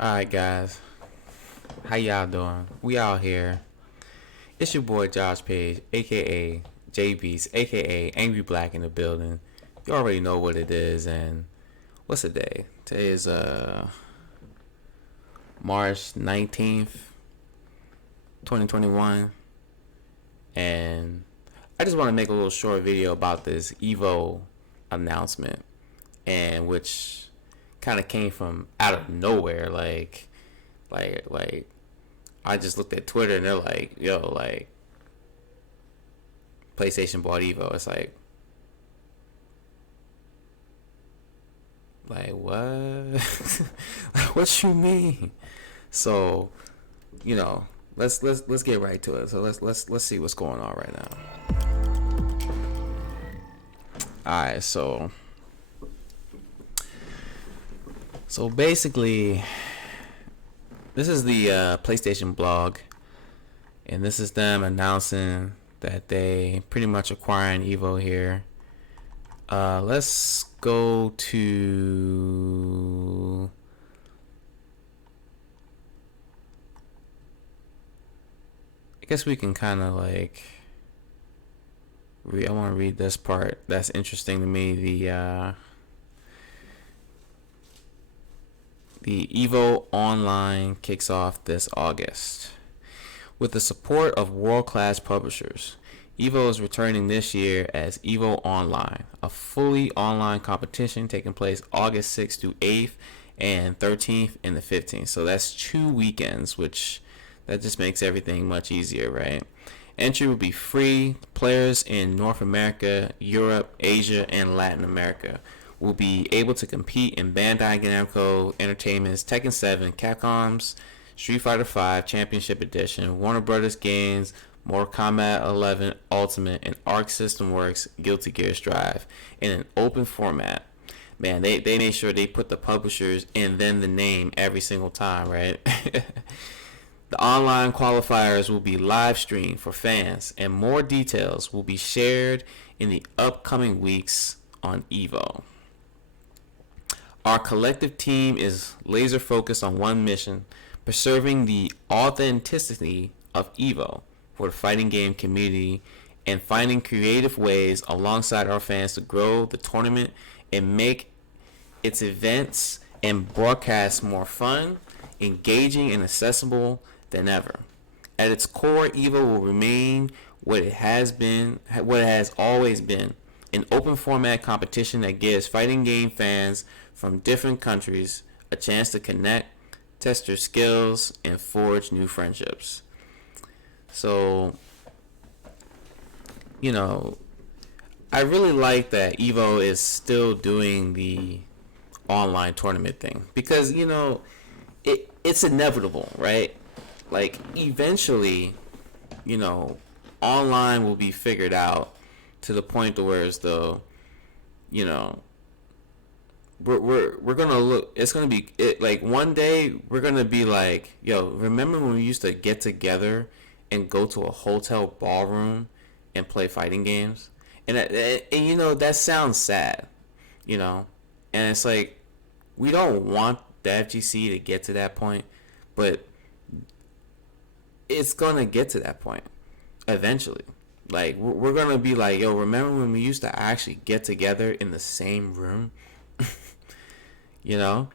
Alright guys, how y'all doing? We out here. It's your boy Josh Page, aka JB's, aka Angry Black in the building. You already know what it is, and what's the day? Today is March 19th, 2021, and I just want to make a little short video about this Evo announcement, and which kind of came from out of nowhere, like I just looked at Twitter and they're like, yo, like PlayStation bought Evo. It's like what? Like, what you mean? So, let's get right to it. So let's see what's going on right now. All right, so basically, this is the PlayStation blog, and this is them announcing that they pretty much acquiring Evo here. Let's go to. I guess we can kind of like. I want to read this part. That's interesting to me. The Evo Online kicks off this August. With the support of world-class publishers, Evo is returning this year as Evo Online, a fully online competition taking place August 6th to 8th and 13th and the 15th. So that's 2 weekends, which that just makes everything much easier, right? Entry will be free. Players in North America, Europe, Asia, and Latin America will be able to compete in Bandai Namco Entertainment's Tekken 7, Capcom's Street Fighter V Championship Edition, Warner Brothers Games, Mortal Kombat 11 Ultimate, and Arc System Works Guilty Gear Strive in an open format. Man, they made sure they put the publishers and then the name every single time, right? The online qualifiers will be live streamed for fans, and more details will be shared in the upcoming weeks on Evo. Our collective team is laser focused on one mission: preserving the authenticity of Evo for the fighting game community and finding creative ways alongside our fans to grow the tournament and make its events and broadcasts more fun, engaging, and accessible than ever. At its core, Evo will remain what it has always been, an open format competition that gives fighting game fans from different countries a chance to connect, test their skills, and forge new friendships. So, I really like that Evo is still doing the online tournament thing because, it's inevitable, right? Like, eventually, online will be figured out to the point to where, as though, you know we're gonna look, it's gonna be it, like one day we're gonna be like, yo, remember when we used to get together and go to a hotel ballroom and play fighting games? And that sounds sad, you know and it's like, we don't want the FGC to get to that point, but it's gonna get to that point eventually. Like, we're gonna be like, yo, remember when we used to actually get together in the same room? you know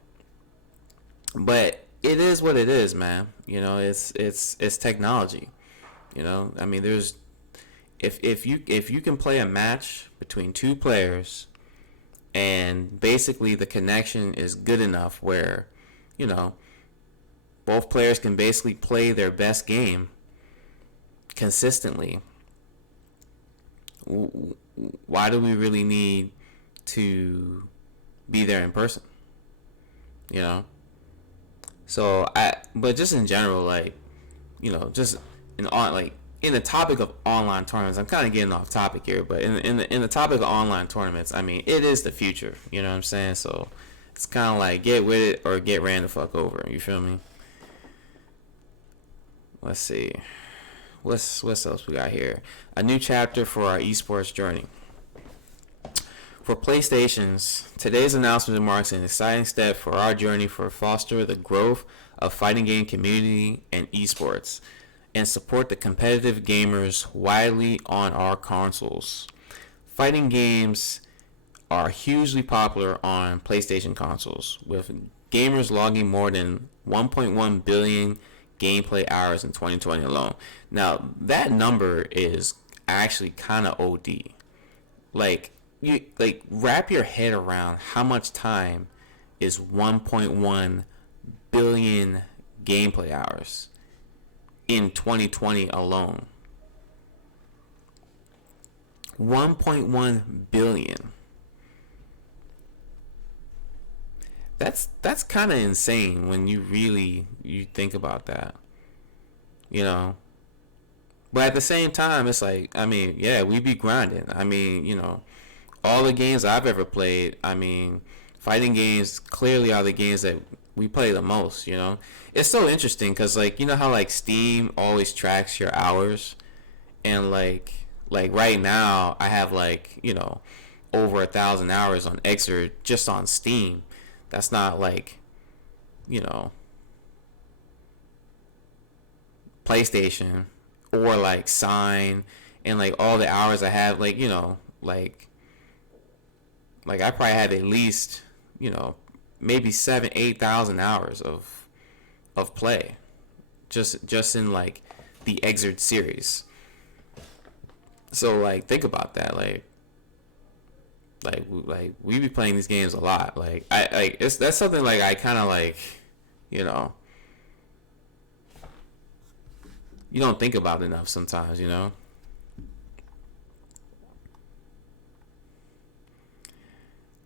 but it is what it is, man. It's technology. I mean, there's if you can play a match between two players and basically the connection is good enough where you know both players can basically play their best game consistently, why do we really need to be there in person? you know but just in general, like, just in the topic of online tournaments, I'm kind of getting off topic here, but in the topic of online tournaments, I mean, it is the future. You know what I'm saying? So it's kind of like, get with it or get ran the fuck over. You feel me? Let's see. What else we got here? A new chapter for our esports journey. For PlayStations, today's announcement marks an exciting step for our journey for foster the growth of fighting game community and esports and support the competitive gamers widely on our consoles. Fighting games are hugely popular on PlayStation consoles, with gamers logging more than 1.1 billion gameplay hours in 2020 alone. Now, that number is actually kind of OD. Like, you wrap your head around how much time is 1.1 billion gameplay hours in 2020 alone. 1.1 billion. That's kind of insane when you think about that. You know. But at the same time, it's like, I mean, yeah, we be grinding. I mean, all the games I've ever played, I mean, fighting games clearly are the games that we play the most, It's so interesting because, like, how, like, Steam always tracks your hours. And, like right now, I have, like, over 1,000 hours on Xrd just on Steam. That's not, like, PlayStation or, like, Sign and, like, all the hours I have, like, like I probably have at least, maybe 7,000-8,000 hours of play just in, like, the Xrd series. So, like, think about that. Like we be playing these games a lot. Like, that's something, like, I kind of, like, you don't think about enough sometimes,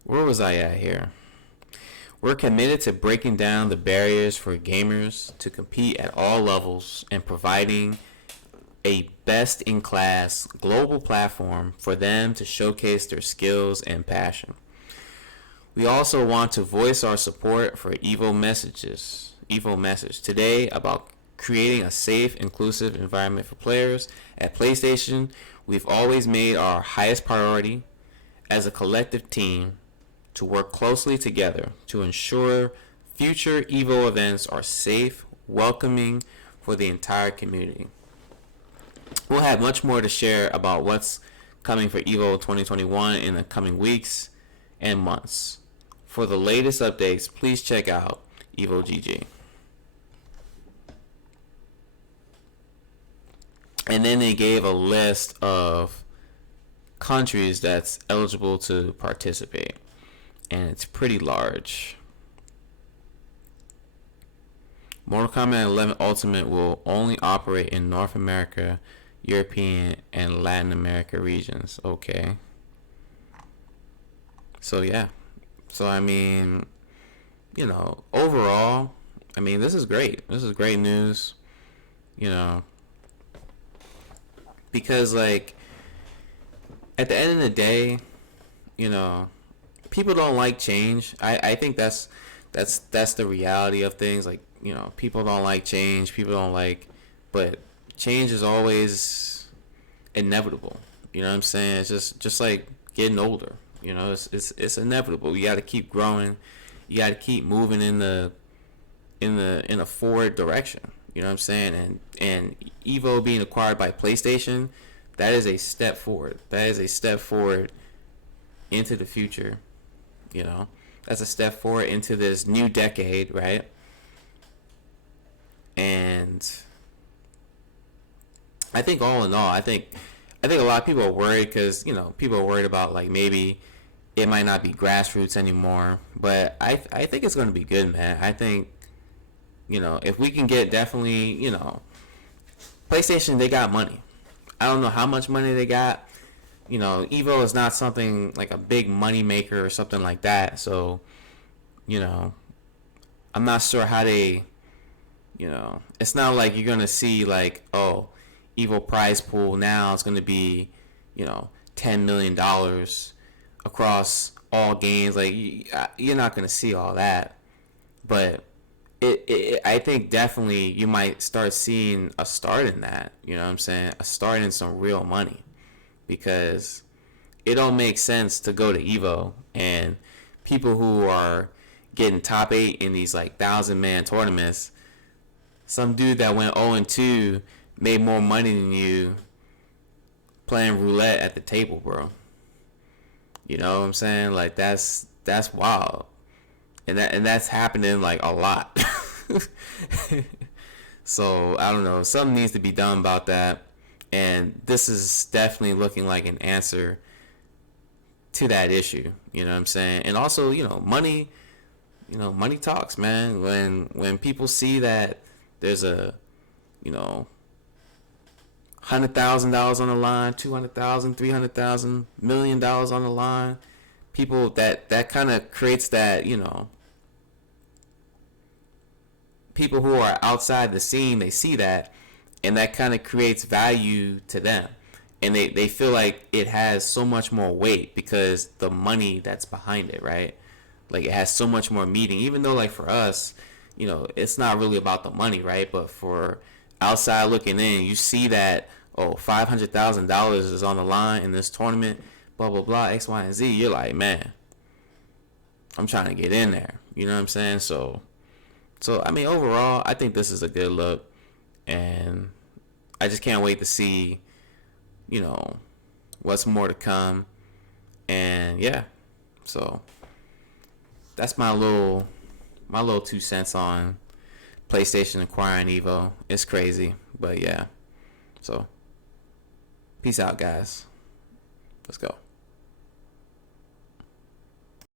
Where was I at here? We're committed to breaking down the barriers for gamers to compete at all levels and providing a best-in-class global platform for them to showcase their skills and passion. We also want to voice our support for Evo Message today about creating a safe, inclusive environment for players. At PlayStation, we've always made our highest priority as a collective team to work closely together to ensure future Evo events are safe, welcoming for the entire community. We'll have much more to share about what's coming for Evo 2021 in the coming weeks and months. For the latest updates, please check out Evo GG. And then they gave a list of countries that's eligible to participate. And it's pretty large. Mortal Kombat 11 Ultimate will only operate in North America, European, and Latin America regions. Okay. So, yeah. So, I mean, overall, I mean, this is great. This is great news, because, like, at the end of the day, people don't like change. I think that's the reality of things. Like, people don't like change. People don't like, but change is always inevitable. You know what I'm saying? It's just like getting older. It's inevitable. You got to keep growing. You got to keep moving in a forward direction. You know what I'm saying? And Evo being acquired by PlayStation, that is a step forward. That is a step forward into the future. That's a step forward into this new decade, right? And I think all in all, I think a lot of people are worried because, people are worried about, like, maybe it might not be grassroots anymore. But I think it's going to be good, man. I think, if we can get definitely, PlayStation, they got money. I don't know how much money they got. Evo is not something like a big money maker or something like that. So, I'm not sure how they, it's not like you're going to see, like, oh, Evo prize pool now is going to be, $10 million across all games. Like, you're not going to see all that. But I think definitely you might start seeing a start in that. You know what I'm saying? A start in some real money. Because it don't make sense to go to Evo and people who are getting top 8 in these like 1,000-man tournaments, some dude that went 0-2 made more money than you playing roulette at the table, bro. You know what I'm saying? Like that's wild. And that's happening like a lot. So I don't know. Something needs to be done about that. And this is definitely looking like an answer to that issue. You know what I'm saying? And also, money. Money talks, man. When people see that there's a, $100,000 on the line, 200,000, 300,000, $1,000,000 on the line, people that kind of creates that, people who are outside the scene, they see that, and that kind of creates value to them, and they feel like it has so much more weight because the money that's behind it, right? Like it has so much more meaning, even though like for us, it's not really about the money, right? But for outside looking in, you see that, oh, $500,000 is on the line in this tournament, blah blah blah, X, Y, and Z. You're like, man, I'm trying to get in there. You know what I'm saying? So I mean, overall, I think this is a good look, and I just can't wait to see, what's more to come. And yeah, so that's my little 2 cents on PlayStation acquiring Evo. It's crazy, but yeah. So peace out, guys. Let's go.